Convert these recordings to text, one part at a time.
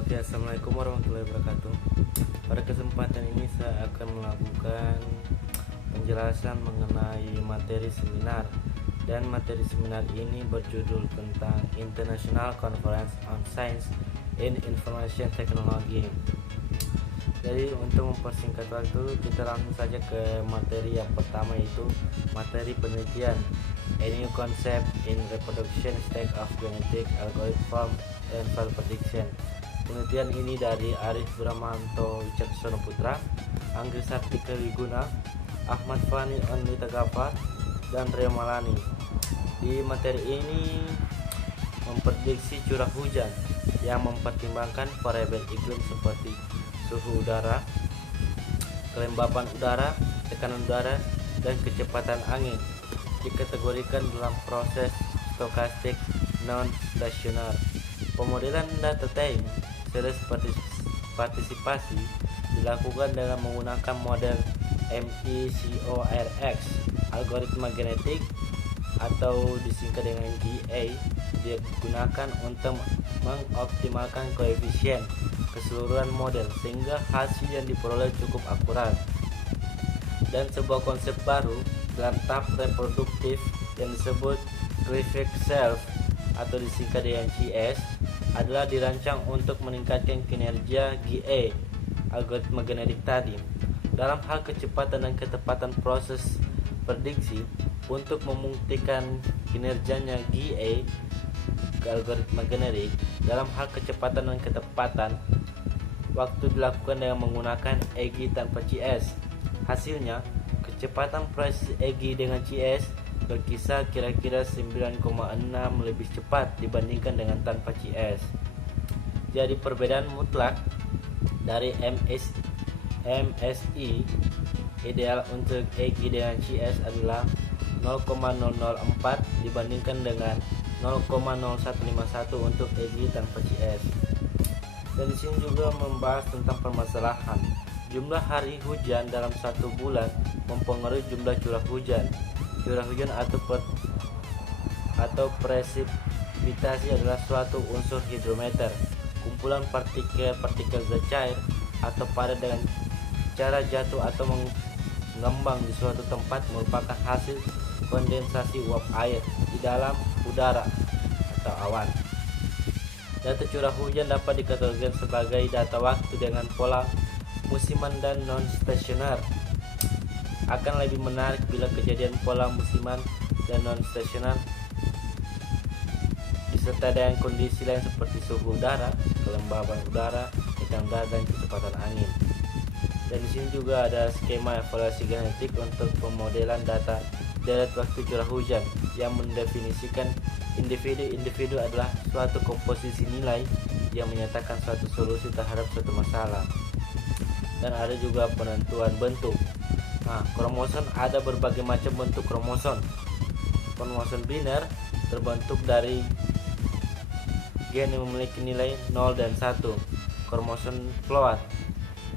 Oke, assalamualaikum warahmatullahi wabarakatuh. Pada kesempatan ini saya akan melakukan penjelasan mengenai materi seminar, dan materi seminar ini berjudul tentang International Conference on Science in Information Technology. Jadi untuk mempersingkat waktu, kita langsung saja ke materi yang pertama, yaitu materi penelitian, a new concept in reproduction stage of genetic algorithm and cell prediction. Penelitian ini dari Arif Bramanto Wicaksono Putra, Anggris Sartika Wiguna, Ahmad Fani Onlita Gafar, dan Rea Malani. Di materi ini memprediksi curah hujan yang mempertimbangkan variabel iklim seperti suhu udara, kelembapan udara, tekanan udara, dan kecepatan angin. Dikategorikan dalam proses stokastik non-stasioner. Pemodelan data time series partisipasi dilakukan dengan menggunakan model MECORX, algoritma genetik atau disingkat dengan GA, digunakan untuk mengoptimalkan koefisien keseluruhan model sehingga hasil yang diperoleh cukup akurat. Dan sebuah konsep baru dalam tahap reproduktif yang disebut graphic self atau disingkat dengan GS adalah dirancang untuk meningkatkan kinerja GA, algoritma genetik tadi, dalam hal kecepatan dan ketepatan proses prediksi. Untuk membuktikan kinerjanya GA, algoritma genetik, dalam hal kecepatan dan ketepatan, waktu dilakukan dengan menggunakan EGI tanpa CS. Hasilnya, kecepatan proses EGI dengan CS berkisar kira-kira 9,6 lebih cepat dibandingkan dengan tanpa CS. Jadi perbedaan mutlak dari MSI ideal untuk EGI dengan CS adalah 0,004 dibandingkan dengan 0,0151 untuk EGI tanpa CS. Dan di sini juga membahas tentang permasalahan jumlah hari hujan dalam satu bulan mempengaruhi jumlah curah hujan. Curah hujan atau presipitasi adalah suatu unsur hidrometer, kumpulan partikel zat cair atau padat dengan cara jatuh atau mengembang di suatu tempat, merupakan hasil kondensasi uap air di dalam udara atau awan. Data curah hujan dapat dikategorikan sebagai data waktu dengan pola musiman dan non-stasioner. Akan lebih menarik bila kejadian pola musiman dan non-stasioner disertai dengan kondisi lain seperti suhu udara, kelembaban udara, tekanan udara, dan kecepatan angin. Dan di sini juga ada skema evaluasi genetik untuk pemodelan data deret waktu curah hujan yang mendefinisikan individu adalah suatu komposisi nilai yang menyatakan suatu solusi terhadap suatu masalah. Dan ada juga penentuan bentuk. Kromosom, ada berbagai macam bentuk kromosom. Kromosom biner terbentuk dari gen yang memiliki nilai 0 dan 1. Kromosom float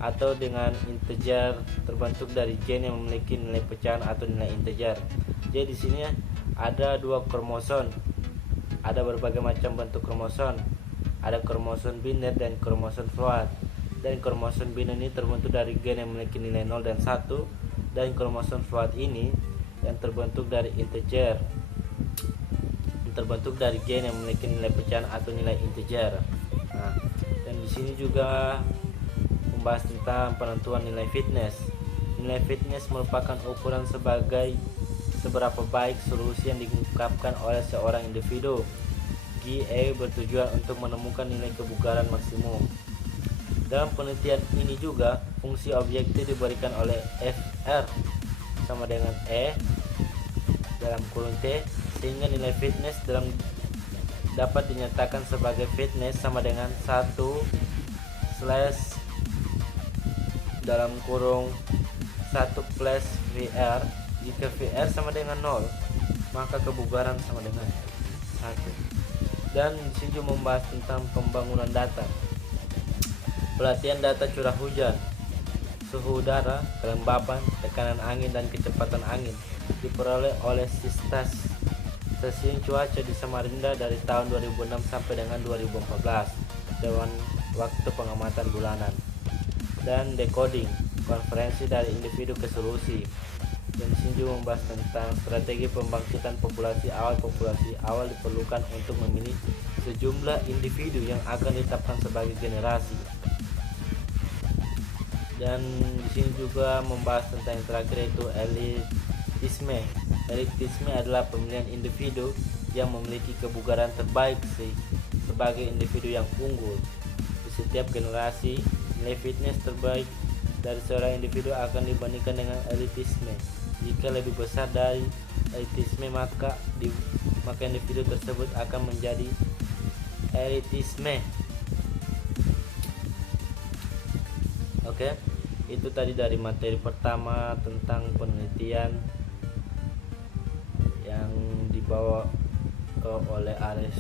atau dengan integer terbentuk dari gen yang memiliki nilai pecahan atau nilai integer. Jadi di sini ada dua kromosom. Ada berbagai macam bentuk kromosom. Ada kromosom biner dan kromosom float. Dan kromosom biner ini terbentuk dari gen yang memiliki nilai 0 dan 1. Dan kromosom float ini yang terbentuk dari integer, yang terbentuk dari gen yang memiliki nilai pecahan atau nilai integer. Dan di sini juga membahas tentang penentuan nilai fitness. Nilai fitness merupakan ukuran sebagai seberapa baik solusi yang diungkapkan oleh seorang individu. GA bertujuan untuk menemukan nilai kebugaran maksimum. Dalam penelitian ini juga fungsi objektif diberikan oleh FR sama dengan E dalam kurung T, sehingga nilai fitness dapat dinyatakan sebagai fitness sama dengan 1 slash dalam kurung 1 plus VR. Jika VR sama dengan 0, maka kebugaran sama dengan 1. Dan disini juga membahas tentang pembangunan data. Pelatihan data curah hujan, suhu udara, kelembapan, tekanan angin, dan kecepatan angin diperoleh oleh Stasiun Cuaca di Samarinda dari tahun 2006 sampai dengan 2014. Dewan waktu pengamatan bulanan. Dan decoding, konferensi dari individu ke solusi. Dan di sini juga membahas tentang strategi pembangkitan populasi awal diperlukan untuk memilih sejumlah individu yang akan ditetapkan sebagai generasi. Dan di sini juga membahas tentang yang terakhir, yaitu elitisme. Elitisme adalah pemilihan individu yang memiliki kebugaran terbaik sebagai individu yang unggul. Di setiap generasi, nilai fitness terbaik dari seorang individu akan dibandingkan dengan elitisme. Jika lebih besar dari elitisme, maka individu tersebut akan menjadi elitisme. Oke, itu tadi dari materi pertama tentang penelitian yang dibawa oleh Arif.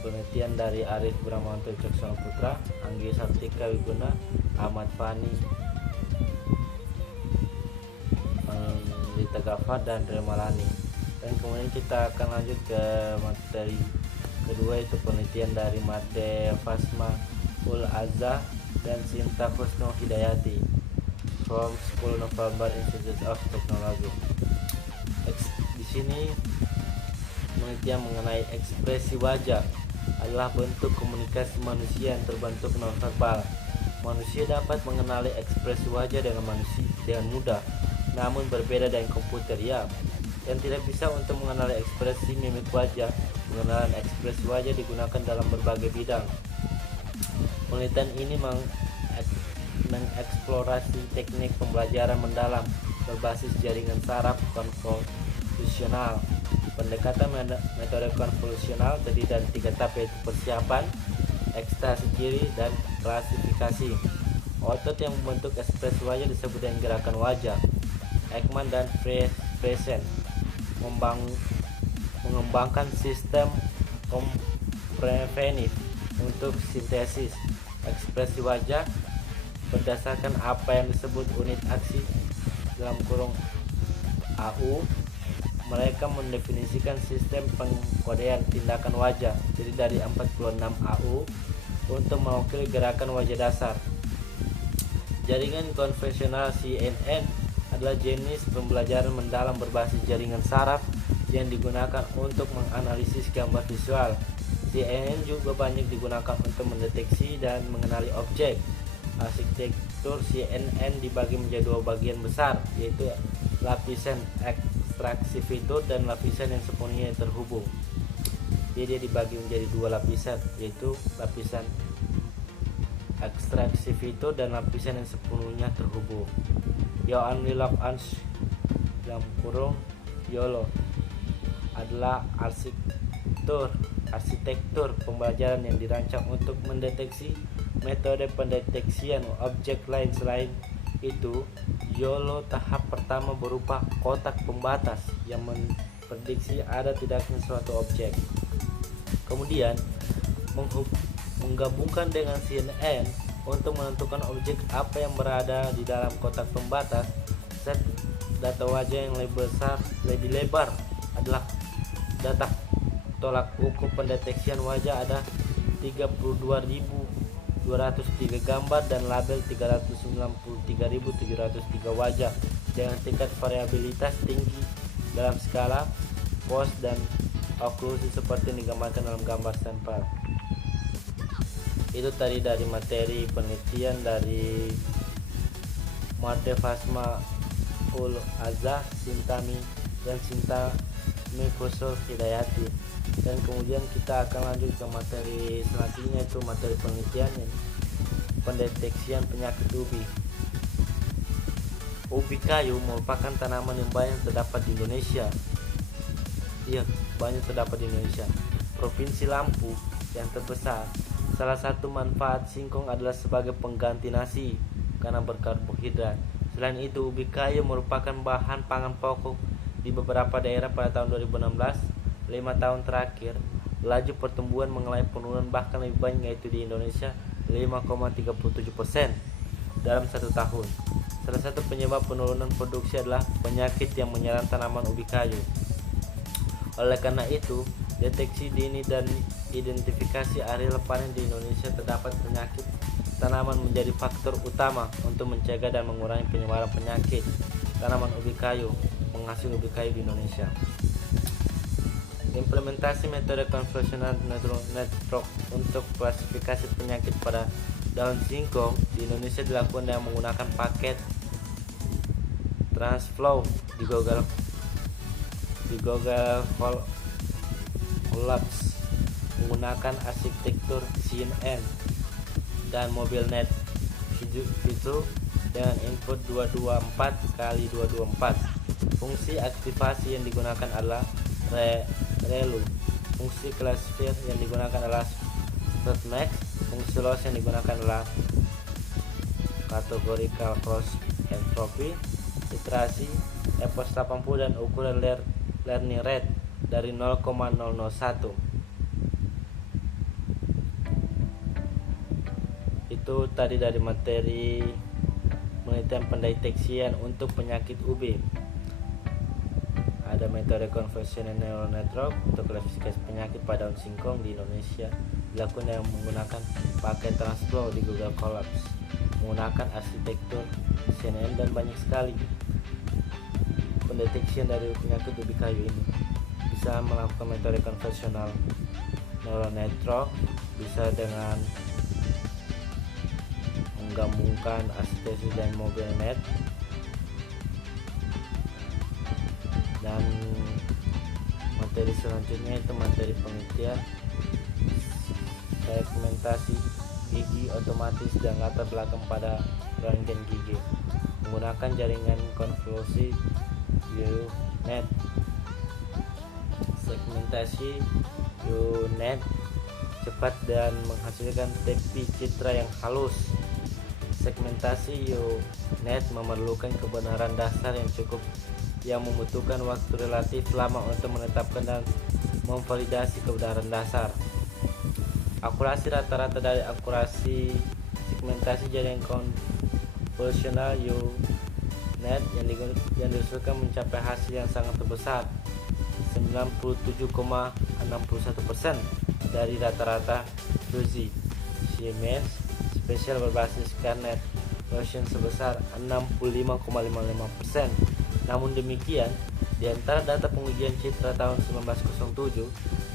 Penelitian dari Arif Bramanto Caksono Putra, Anggi Sartika Wiguna, Ahmad Fani, Lita Gafar, dan Remalani. Dan kemudian kita akan lanjut ke materi kedua, yaitu penelitian dari Made Fasma Ul Azza dan Sinta Husno Hidayati from School November Institute of Technology. Di sini penelitian mengenai ekspresi wajah adalah bentuk komunikasi manusia yang terbentuk nonverbal. Manusia dapat mengenali ekspresi wajah dengan mudah, namun berbeda dengan komputer yang tidak bisa untuk mengenali ekspresi mimik wajah. Pengenalan ekspresi wajah digunakan dalam berbagai bidang. Penelitian ini mengeksplorasi teknik pembelajaran mendalam berbasis jaringan saraf konvolusional. Pendekatan metode konvolusional terdiri dari 3 tahap, yaitu persiapan, ekstraksi ciri, dan klasifikasi. Otot yang membentuk ekspresi wajah disebut dengan gerakan wajah. Ekman dan Friesen mengembangkan sistem komprehensif untuk sintesis ekspresi wajah berdasarkan apa yang disebut unit aksi (AU). Mereka mendefinisikan sistem pengkodean tindakan wajah jadi dari 46 AU untuk mewakili gerakan wajah dasar. Jaringan konvensional CNN adalah jenis pembelajaran mendalam berbasis jaringan saraf yang digunakan untuk menganalisis gambar visual. CNN juga banyak digunakan untuk mendeteksi dan mengenali objek. Arsitektur CNN dibagi menjadi 2 bagian besar, yaitu lapisan ekstraksi fitur dan lapisan yang sepenuhnya terhubung. Jadi dia dibagi menjadi 2 lapisan, yaitu lapisan ekstraksi fitur dan lapisan yang sepenuhnya terhubung. Johan Lilok Ans YOLO adalah arsitektur pembelajaran yang dirancang untuk mendeteksi metode pendeteksian objek lain. Selain itu, YOLO tahap pertama berupa kotak pembatas yang memprediksi ada tidaknya suatu objek. Kemudian menggabungkan dengan CNN untuk menentukan objek apa yang berada di dalam kotak pembatas. Set data wajah yang lebih lebar adalah data tolak ukur pendeteksian wajah, ada 32.203 gambar dan label 393.703 wajah dengan tingkat variabilitas tinggi dalam skala pose dan oklusi seperti yang digambarkan dalam gambar sampel. Itu tadi dari materi penelitian dari Made Fasma Ul Azza, Sintami dan Sintami Husno Hidayati. Dan kemudian kita akan lanjut ke materi selanjutnya, yaitu materi penelitian pendeteksian penyakit ubi. Ubi kayu merupakan tanaman yang banyak terdapat di Indonesia. Iya, banyak terdapat di Indonesia. Provinsi Lampung yang terbesar. Salah satu manfaat singkong adalah sebagai pengganti nasi karena berkarbohidrat. Selain itu, ubi kayu merupakan bahan pangan pokok di beberapa daerah. Pada tahun 2016, 5 tahun terakhir, laju pertumbuhan mengalami penurunan bahkan lebih banyak, yaitu di Indonesia 5,37% dalam 1 tahun. Salah satu penyebab penurunan produksi adalah penyakit yang menyerang tanaman ubi kayu. Oleh karena itu, deteksi dini dan identifikasi area panen di Indonesia terdapat penyakit tanaman menjadi faktor utama untuk mencegah dan mengurangi penyebaran penyakit tanaman ubi kayu penghasil ubi kayu di Indonesia. Implementasi metode konvensional network untuk klasifikasi penyakit pada daun singkong di Indonesia dilakukan dengan menggunakan paket TransFlow di Google Colabs menggunakan arsitektur CNN dan MobileNet Fitur dengan input 224x224. Fungsi aktivasi yang digunakan adalah ReLU. Fungsi classifier yang digunakan adalah Sotmax. Fungsi loss yang digunakan adalah categorical cross entropy, iterasi, EPOS 80 dan ukuran learning rate dari 0,001. Itu tadi dari materi penelitian pendeteksian untuk penyakit ubi. Ada metode konvensional neural network untuk klasifikasi penyakit pada daun singkong di Indonesia dilakukan dengan menggunakan paket TransFlow di Google Colabs menggunakan arsitektur CNN dan banyak sekali pendeteksian dari penyakit ubi kayu ini. Bisa melakukan metode konvensional neural network, bisa dengan menggabungkan arsitektur dan MobileNet, dan materi selanjutnya itu materi penelitian segmentasi gigi otomatis dan latar belakang pada rangkaian gigi menggunakan jaringan konvolusi U-Net. Segmentasi U-Net cepat dan menghasilkan tepi citra yang halus. Segmentasi U-Net memerlukan kebenaran dasar yang cukup yang membutuhkan waktu relatif lama untuk menetapkan dan memvalidasi kebenaran dasar. Akurasi rata-rata dari akurasi segmentasi jaringan konvolusional U-Net yang diusulkan mencapai hasil yang sangat besar, 97,61% dari rata-rata fuzzy. Siemens spesial berbasis Scarnet Gaussian sebesar 65,55%. Namun demikian, di antara data pengujian citra tahun 1907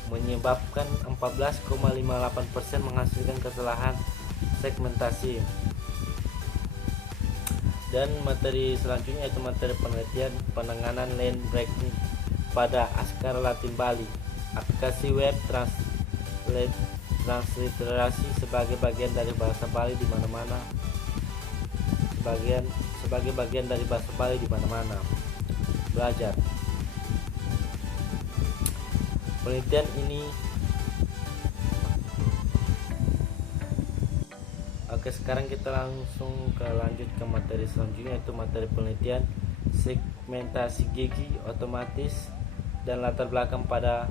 menyebabkan 14,58% menghasilkan kesalahan segmentasi. Dan materi selanjutnya yaitu materi penelitian penanganan land breaking pada Askar Latin Bali. Aplikasi web transliterasi sebagai bagian dari bahasa Bali di mana-mana. Sebagai bagian dari bahasa Bali di mana-mana. Belajar. Penelitian ini Oke, sekarang kita langsung lanjut ke materi selanjutnya yaitu materi penelitian segmentasi gigi otomatis dan latar belakang pada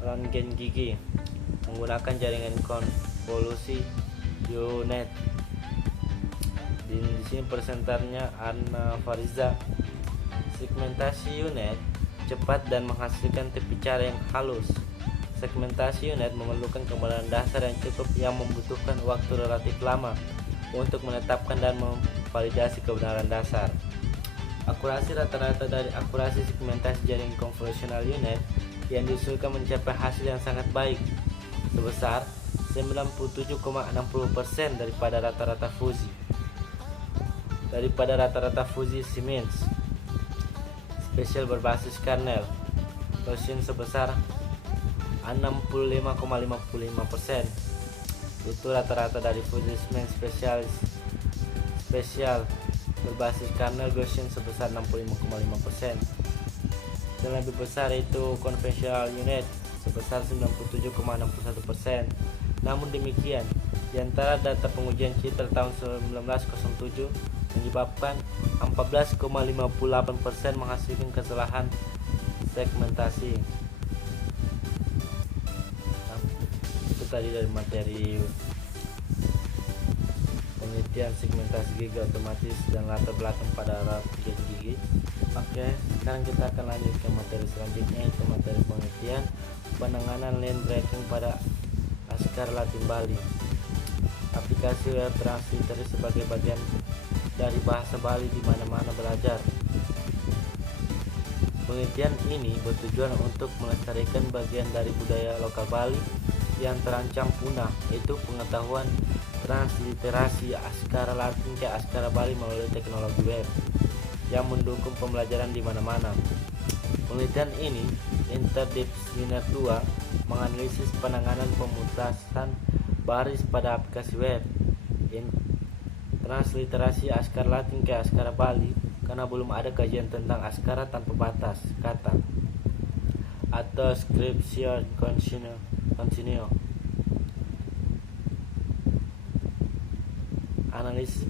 rangkaian gigi menggunakan jaringan konvolusi U-Net. Di sini presenternya Anna Fariza. Segmentasi U-Net cepat dan menghasilkan tepi cara yang halus. Segmentasi U-Net memerlukan kebenaran dasar yang cukup yang membutuhkan waktu relatif lama untuk menetapkan dan memvalidasi kebenaran dasar. Akurasi rata-rata dari akurasi segmentasi jaringan konvolusional U-Net yang diusulkan mencapai hasil yang sangat baik, sebesar 97,60% daripada rata-rata fuzzy Siemens spesial berbasis kernel Gaussian sebesar 65,55%. Itu rata-rata dari fuzzy Siemens spesial berbasis kernel Gaussian sebesar 65,5%. Dan lebih besar itu konvensional U-Net sebesar 97,61%. Namun demikian, di antara data pengujian citra tahun 1907 menyebabkan 14,58% menghasilkan kesalahan segmentasi. Itu tadi dari materi penelitian segmentasi gigi otomatis dan latar belakang pada rangkaian gigi. Oke, sekarang kita akan lanjut ke materi selanjutnya, yaitu materi penelitian penanganan land breaking pada Askara Latin Bali. Aplikasi web translator sebagai bagian dari bahasa Bali di mana-mana belajar. Penelitian ini bertujuan untuk melestarikan bagian dari budaya lokal Bali yang terancam punah, yaitu pengetahuan transliterasi Askara Latin ke Askara Bali melalui teknologi web yang mendukung pembelajaran di mana-mana. Penelitian ini interdisipliner 2 menganalisis penanganan pemutasan baris pada aplikasi web transliterasi Askara Latin ke Askara Bali karena belum ada kajian tentang Askara tanpa batas kata atau scriptio continuo. Analisis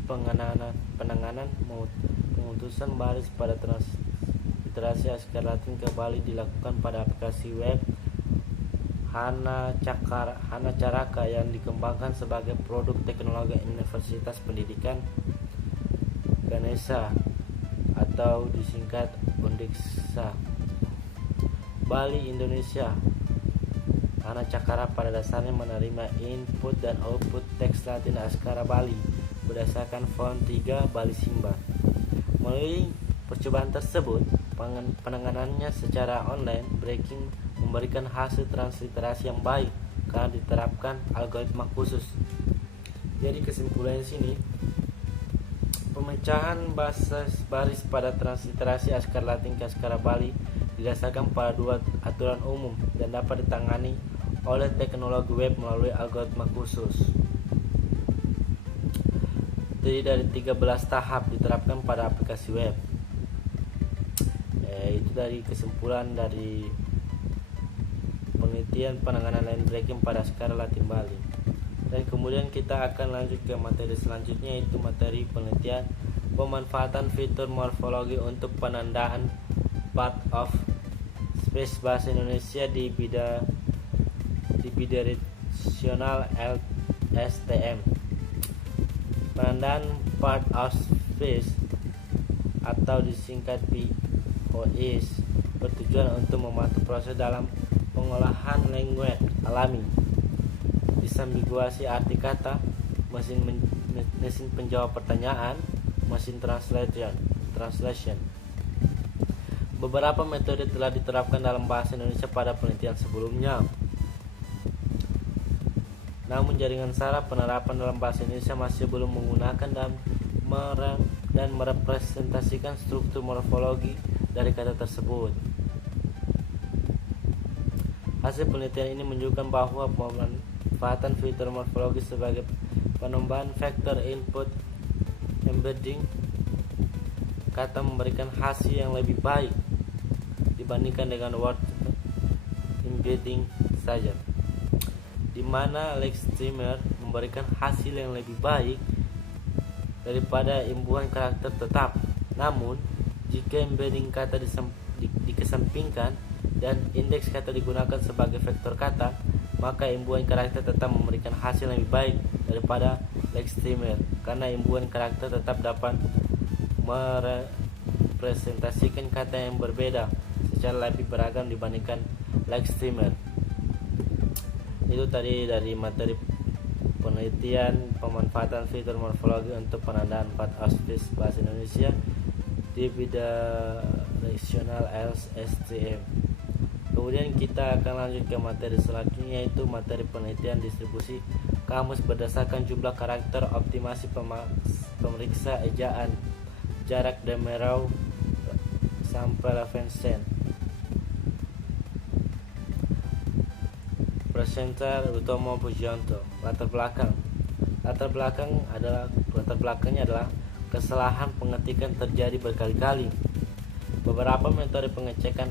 penanganan pemutusan baris pada transliterasi Askara Latin ke Bali dilakukan pada aplikasi web Hana Caraka yang dikembangkan sebagai produk teknologi Universitas Pendidikan Ganesha atau disingkat Undiksa Bali, Indonesia. Hana Cakara pada dasarnya menerima input dan output teks Latin Askara Bali berdasarkan font 3 Bali Simba. Melalui percobaan tersebut, penanganannya secara online breaking memberikan hasil transliterasi yang baik karena diterapkan algoritma khusus. Jadi kesimpulannya sini, pemecahan baris pada transliterasi Askara Latin ke Askara Bali didasarkan pada 2 aturan umum dan dapat ditangani oleh teknologi web melalui algoritma khusus. Jadi dari 13 tahap diterapkan pada aplikasi web. Itu dari kesimpulan dari penelitian penanganan land breaking pada Askara Latin Bali. Dan kemudian kita akan lanjut ke materi selanjutnya, yaitu materi penelitian pemanfaatan fitur morfologi untuk penandaan part of space bahasa Indonesia di bidirectional LSTM. Penandaan part of space atau disingkat POS bertujuan untuk membantu proses dalam pengolahan language alami, disambiguasi arti kata, mesin penjawab pertanyaan, mesin translation. Beberapa metode telah diterapkan dalam bahasa Indonesia pada penelitian sebelumnya. Namun jaringan saraf penerapan dalam bahasa Indonesia masih belum menggunakan dan merepresentasikan struktur morfologi dari kata tersebut. Hasil penelitian ini menunjukkan bahwa pemanfaatan fitur morfologi sebagai penambahan vektor input embedding kata memberikan hasil yang lebih baik dibandingkan dengan word embedding saja, di mana LexStreamer memberikan hasil yang lebih baik daripada imbuhan karakter tetap. Namun, jika embedding kata dikesampingkan dan indeks kata digunakan sebagai vektor kata, maka imbuhan karakter tetap memberikan hasil yang lebih baik daripada LexStreamer karena imbuhan karakter tetap dapat merepresentasikan kata yang berbeda secara lebih beragam dibandingkan LexStreamer. Itu tadi dari materi penelitian pemanfaatan fitur morfologi untuk penandaan part of space bahasa Indonesia di bidirectional LSTM. Kemudian kita akan lanjut ke materi selanjutnya, yaitu materi penelitian distribusi kamus berdasarkan jumlah karakter optimasi pemeriksa ejaan jarak Demerau sampai Levensen. Presenter Utomo Pujianto. Latar belakangnya adalah kesalahan pengetikan terjadi berkali-kali. Beberapa metode pengecekan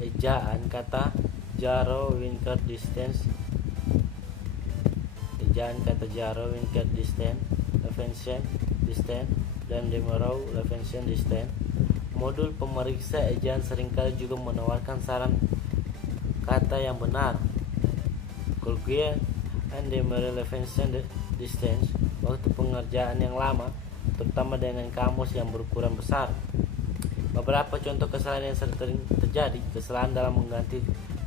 ejaan kata Jaro Winker Distance, Levensen Distance, dan Demerau Levensen Distance. Modul pemeriksa ejaan seringkali juga menawarkan saran kata yang benar. Colquier and Demerau Levensen Distance waktu pengerjaan yang lama, terutama dengan kamus yang berukuran besar. Beberapa contoh kesalahan yang sering terjadi: kesalahan dalam mengganti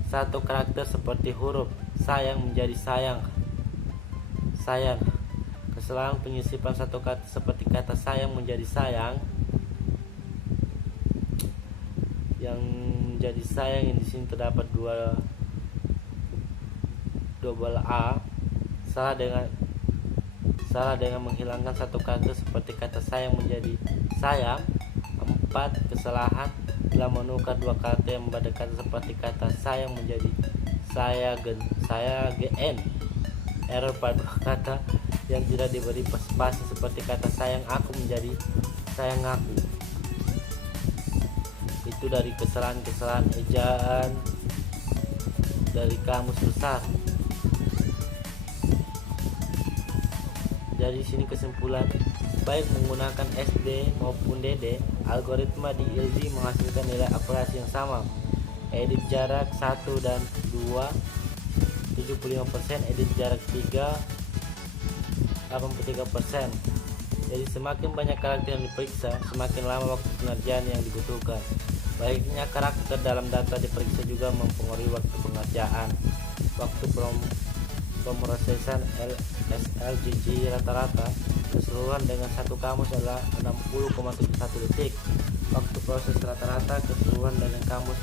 satu karakter seperti huruf sayang menjadi sayang. Kesalahan penyisipan satu kata seperti kata sayang menjadi sayang. Yang menjadi sayang yang di sini terdapat double A. Salah dengan menghilangkan satu kata seperti kata sayang menjadi sayang. 4. Kesalahan dalam menukar dua kata yang berdekatan seperti kata sayang menjadi sayagen. Error pada dua kata yang tidak diberi spasi seperti kata sayang aku menjadi sayang aku. Itu dari kesalahan-kesalahan ejaan dari kamus besar. Dari sini kesimpulan, baik menggunakan SD maupun DD, algoritma di ILD menghasilkan nilai akurasi yang sama. Edit jarak 1 dan 2 75%, edit jarak 3 83%. Jadi semakin banyak karakter yang diperiksa, semakin lama waktu pengerjaan yang dibutuhkan. Baiknya karakter dalam data diperiksa juga mempengaruhi waktu pengerjaan. Waktu pemrosesan SLGG rata-rata keseluruhan dengan satu kamus adalah 60,71 detik. Waktu proses rata-rata keseluruhan dengan kamus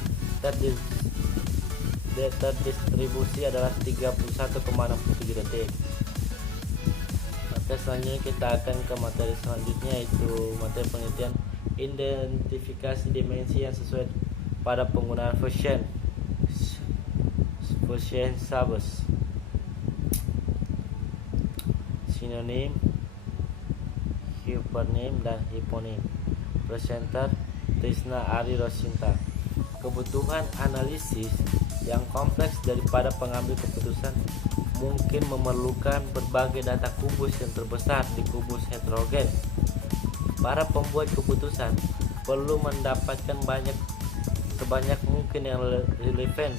terdistribusi adalah 31,67 detik. Maka selanjutnya kita akan ke materi selanjutnya, yaitu materi penelitian identifikasi dimensi yang sesuai pada penggunaan Fusion Sabes. Sinonim, hipernim, dan hiponim. Presenter Trisna Ari Rosinta. Kebutuhan analisis yang kompleks daripada pengambil keputusan mungkin memerlukan berbagai data kubus yang terbesar di kubus heterogen. Para pembuat keputusan perlu mendapatkan sebanyak mungkin yang relevan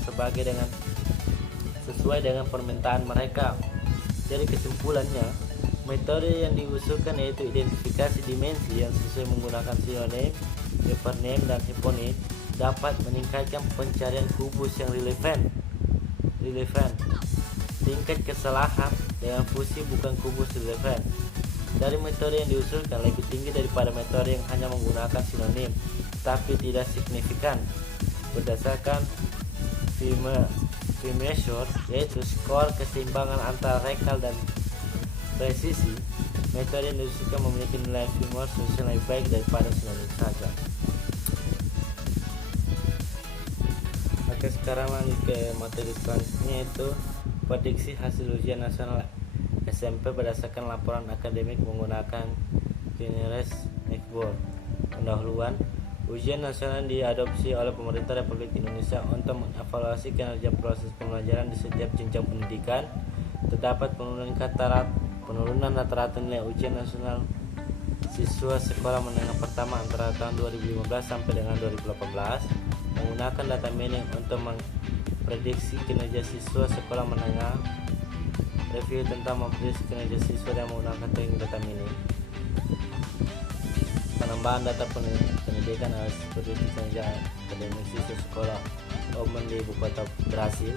sesuai dengan permintaan mereka. Jadi kesimpulannya, metode yang diusulkan yaitu identifikasi dimensi yang sesuai menggunakan sinonim, hipernim, dan hiponim dapat meningkatkan pencarian kubus yang relevan. Tingkat kesalahan dengan fusi bukan kubus relevan dari metode yang diusulkan lebih tinggi daripada metode yang hanya menggunakan sinonim tapi tidak signifikan. Berdasarkan V-measure, yaitu skor keseimbangan antara rekal dan presisi, metode yang diusulkan memiliki nilai V-measure yang lebih baik daripada sinonim saja. Oke, sekarang lanjut ke materi selanjutnya, yaitu prediksi hasil ujian nasional SMP berdasarkan laporan akademik menggunakan Kineres Nextboard. Pendahuluan, ujian nasional diadopsi oleh pemerintah Republik Indonesia untuk mengevaluasi kinerja proses pembelajaran di setiap jenjang pendidikan. Terdapat penurunan rata-rata nilai ujian nasional siswa sekolah menengah pertama antara tahun 2015 sampai dengan 2018. Menggunakan data mining untuk memprediksi kinerja siswa sekolah menengah. Review tentang memprediksi kinerja siswa dan menggunakan teknik data mining. Penambahan data pendidikan seperti kinerja akademik siswa sekolah umum di ibu kota berhasil.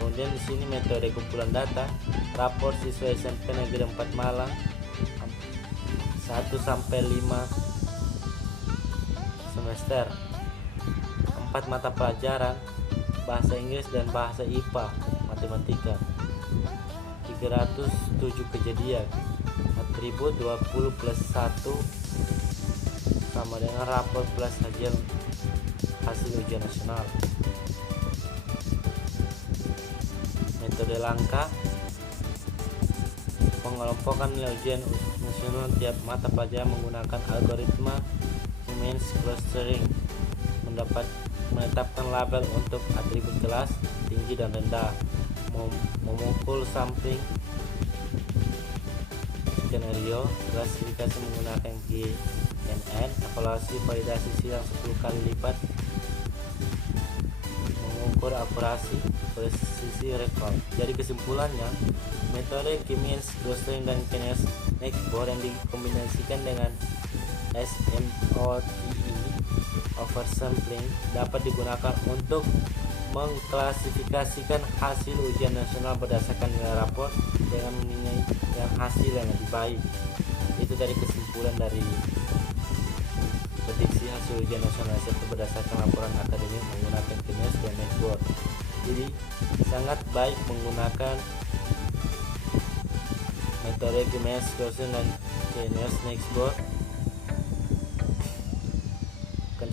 Kemudian di sini metode kumpulan data, rapor siswa SMP Negeri 4 Malang 1 sampai 5 semester. 4 mata pelajaran, bahasa Inggris dan bahasa IPA, matematika. 307 kejadian. Atribut 20 plus 1 sama dengan rapor plus hasil ujian nasional. Metode langkah, pengelompokan nilai ujian nasional tiap mata pelajaran menggunakan algoritma immense clustering. Menetapkan label untuk atribut kelas, tinggi dan rendah. Memukul sampling skenario, klasifikasi menggunakan GNN, evaluasi validasi silang 10 kali lipat, mengukur akurasi presisi rekor. Jadi kesimpulannya, metode Immense clustering dan Kineres Nextboard yang dikombinasikan dengan SMOTE oversampling dapat digunakan untuk mengklasifikasikan hasil ujian nasional berdasarkan nilai rapor dengan nilai yang hasil yang lebih baik. Itu dari kesimpulan dari prediksi hasil ujian nasional SMT berdasarkan laporan akademik menggunakan Kenes dan Nextboard. Jadi sangat baik menggunakan metode Kenes dan Kenes Nextboard.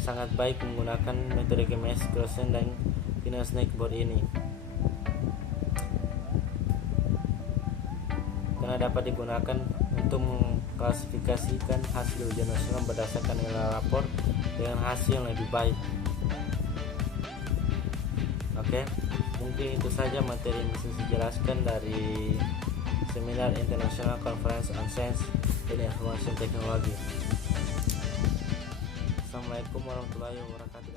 Sangat baik menggunakan metode Kenes dan Kenes Nextboard ini karena dapat digunakan untuk mengklasifikasikan hasil ujian nasional berdasarkan nilai rapor dengan hasil yang lebih baik. Oke, mungkin itu saja materi yang bisa saya jelaskan dari Seminar International Conference on Science and Information Technology. Assalamualaikum warahmatullahi wabarakatuh.